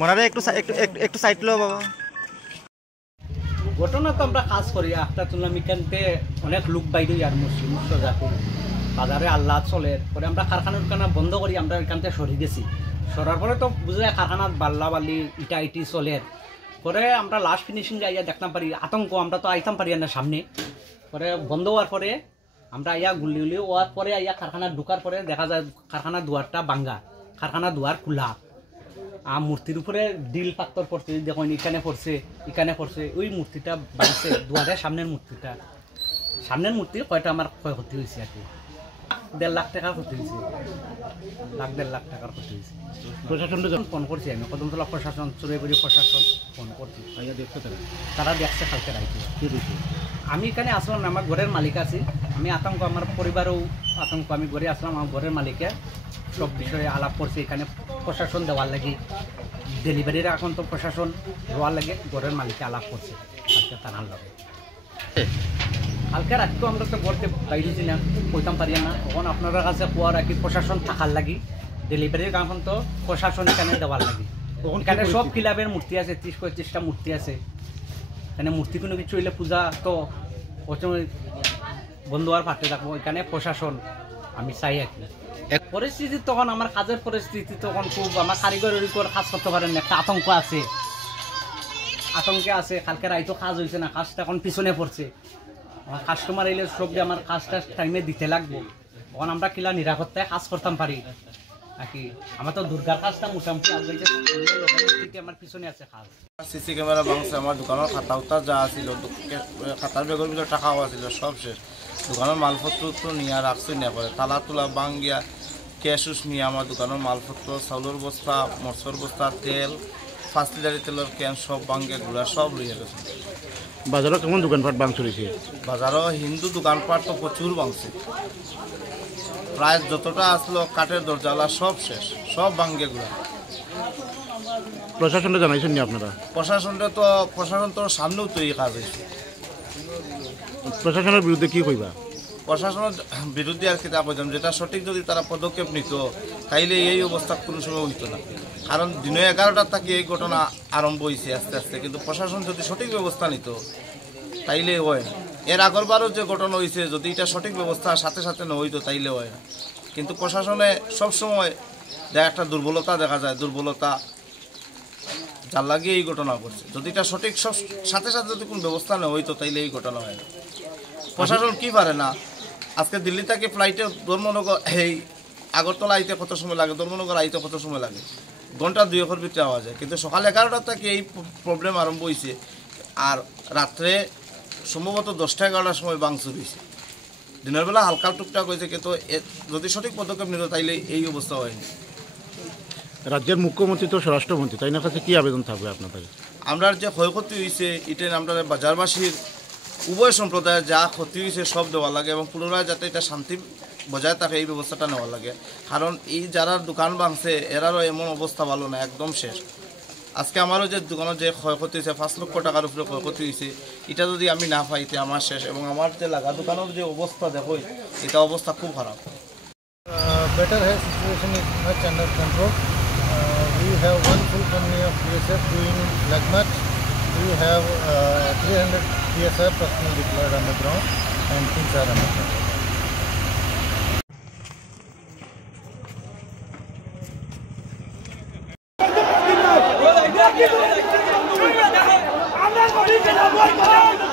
মনে একটু সাইড লো বাবা। ঘটনা তো আমরা কাজ করি একটা তুললাম এখানতে অনেক লোক বাইরে আর মুসলিম জাতি বাজারে আল্লাহ চলে পরে আমরা কারখানা বন্ধ করি আমরা এখানতে সরি গেছি সরার পরে তো বুঝা যায় কারখানার বাল্লা বাল্লি ইটা ইটি চলে পরে আমরা লাস্ট ফিনিশিং আইয়া দেখতাম পারি আতঙ্ক আমরা তো আইতাম পারি না সামনে পরে বন্ধ হওয়ার পরে আমরা আইয়া গুলি হওয়ার পরে আইয়া কারখানা ঢুকার পরে দেখা যায় কারখানা দুয়ারটা ভাঙ্গা কারখানা দুয়ার খোলা আর মূর্তির উপরে ডিল পাত্তর পড়ছে দেখুন এখানে পড়ছে ওই মূর্তিটা বাড়ছে দুয়ারের সামনের মূর্তি কয়টা আমার ক্ষয়ক্ষতি হয়েছে আর কি 1.5 লাখ টাকার ক্ষতি হয়েছে 1.5 লাখ টাকার ক্ষতি হয়েছে প্রশাসনটা যখন ফোন করছি আমি কদমতলা প্রশাসন চুরাইবাড়ি প্রশাসন ফোন করছি তারা দেখছে কালকে রাইতে কি হয়েছে আমি এখানে আসলাম না আমার ঘরের মালিক আছি আমি আতঙ্ক আমার পরিবারও আতঙ্ক আমি ঘরে আসলাম আমার ঘরের মালিকে সব বিষয়ে আলাপ করছে এখানে প্রশাসন দেওয়ার লাগে ডেলিভারির এখন তো প্রশাসন দেওয়ার লাগে ঘরের মালিকে আলাপ করছে কালকে থানার লাগে কালকে রাত তো আমরা তো ঘরতে বাইরেছি না কইতাম পারি না তখন আপনার কাছে কোয়া রাখি প্রশাসন থাকার লাগি ডেলিভারির এখন তো প্রশাসন এখানে দেওয়ার লাগে তখন এখানে সব ক্লাবের মূর্তি আছে 30-35টা মূর্তি আছে এখানে মূর্তি কোনো কিছু হইলে পূজা তো বন্ধু আর পাঠতে থাকবো এখানে প্রশাসন আমি চাই আর কি পরিস্থিতি তখন আমার কাজের পরিস্থিতি তখন খুব আমার কারিগরের উপর কাজ করতে পারেন একটা আতঙ্কে আছে কালকে রাইতো কাজ হয়েছে না কাজটা এখন পিছনে পড়ছে আমার কাস্টমার এলে সব আমার কাজটা টাইমে দিতে লাগবো তখন আমরা কিলা নিরাপত্তায় কাজ করতাম পারি নাকি আমার তো দুর্গার কাজটা মোটামুটি আমার পিছনে আছে কাজ সিসি ক্যামেরা ভাঙছে আমার দোকানের খাতা উত্তা যা ছিল খাতার বেগের ভিতরে টাকাও আছিল সব শেষ দোকানের মালপত্র নিয়ে রাখছি না করে তালা তোলা ভাঙ্গিয়া ক্যাশ নিয়ে আমার দোকানের মালপত্র চাউলের বস্তা মরচর বস্তা তেল 5 লিটার তেলের ক্যান সব ভাঙ্গিয়া ঘোরা সব লইয়া গেছে বাজারও কেমন দোকানপাট ভাঙচুর হয়েছে বাজারও হিন্দু দোকানপাট তো প্রচুর ভাঙছে প্রায় যতটা আসলো কাঠের দরজালা সব শেষ সব ভাঙ্গিয়া ঘোরা প্রশাসনটা জানাইছেন নি আপনারা প্রশাসন তো সামনেও তো এই কাজ হয়েছে প্রশাসনের বিরুদ্ধে কি কইবা প্রশাসনের বিরুদ্ধে আর কিতা কইতাম যেটা সঠিক যদি তারা পদক্ষেপ নিত তাইলে এই অবস্থা কোনো সময় হইত না কারণ দিনে 11টার থেকে এই ঘটনা আরম্ভ হয়েছে আস্তে আস্তে কিন্তু প্রশাসন যদি সঠিক ব্যবস্থা নিত তাইলে হয় এর আগরবারও যে ঘটনা হয়েছে যদি এটা সঠিক ব্যবস্থা সাথে সাথে না হইতো তাইলে হয় না কিন্তু প্রশাসনে সবসময় একটা দুর্বলতা দেখা যায় দুর্বলতা যার লাগিয়ে এই ঘটনা করছে যদি এটা সঠিক সব সাথে সাথে যদি কোনো ব্যবস্থা না হইতো তাইলে এই ঘটনা হয় না প্রশাসন কি পারে না আজকে দিল্লি থেকে ফ্লাইটে ধর্মনগর এই আগরতলা আইতে কত সময় লাগে ধর্মনগর আইতে কত সময় লাগে ঘন্টা 2 ভিতরে আওয়া যায় কিন্তু সকাল 11টা থেকে এই প্রবলেম আরম্ভ হয়েছে আর রাত্রে সম্ভবত 10টা-11টার সময় ভাঙচুর হয়েছে দিনের বেলা হালকা টুকটাক হয়েছে কিন্তু যদি সঠিক পদক্ষেপ নিত তাইলে এই অবস্থা হয়নি রাজ্যের মুখ্যমন্ত্রী তো স্বরাষ্ট্রমন্ত্রী তাই না কাছে কি আবেদন থাকবে আপনাদের আমরা যে ক্ষয়ক্ষতি হয়েছে এটা আমরা বাজারবাসীর উভয় সম্প্রদায়ের যা ক্ষতি হয়েছে সব দেওয়া লাগে এবং পুনরায় যাতে এটা শান্তি বজায় থাকে এই ব্যবস্থাটা নেওয়া লাগে কারণ এই যারা দোকান ভাঙছে এরারও এমন অবস্থা ভালো না একদম শেষ আজকে আমারও যে দোকানের যে ক্ষয়ক্ষতি হয়েছে 5 লক্ষ টাকার উপরে ক্ষয়ক্ষতি হয়েছে এটা যদি আমি না পাইতে আমার শেষ এবং আমার যে লাগা দোকানের যে অবস্থা দেখো এটা অবস্থা খুব খারাপ better health situation is much under control. We have one full company of BSF doing leg match. We have 300 PSI personnel deployed on the ground and things are under control. আমরা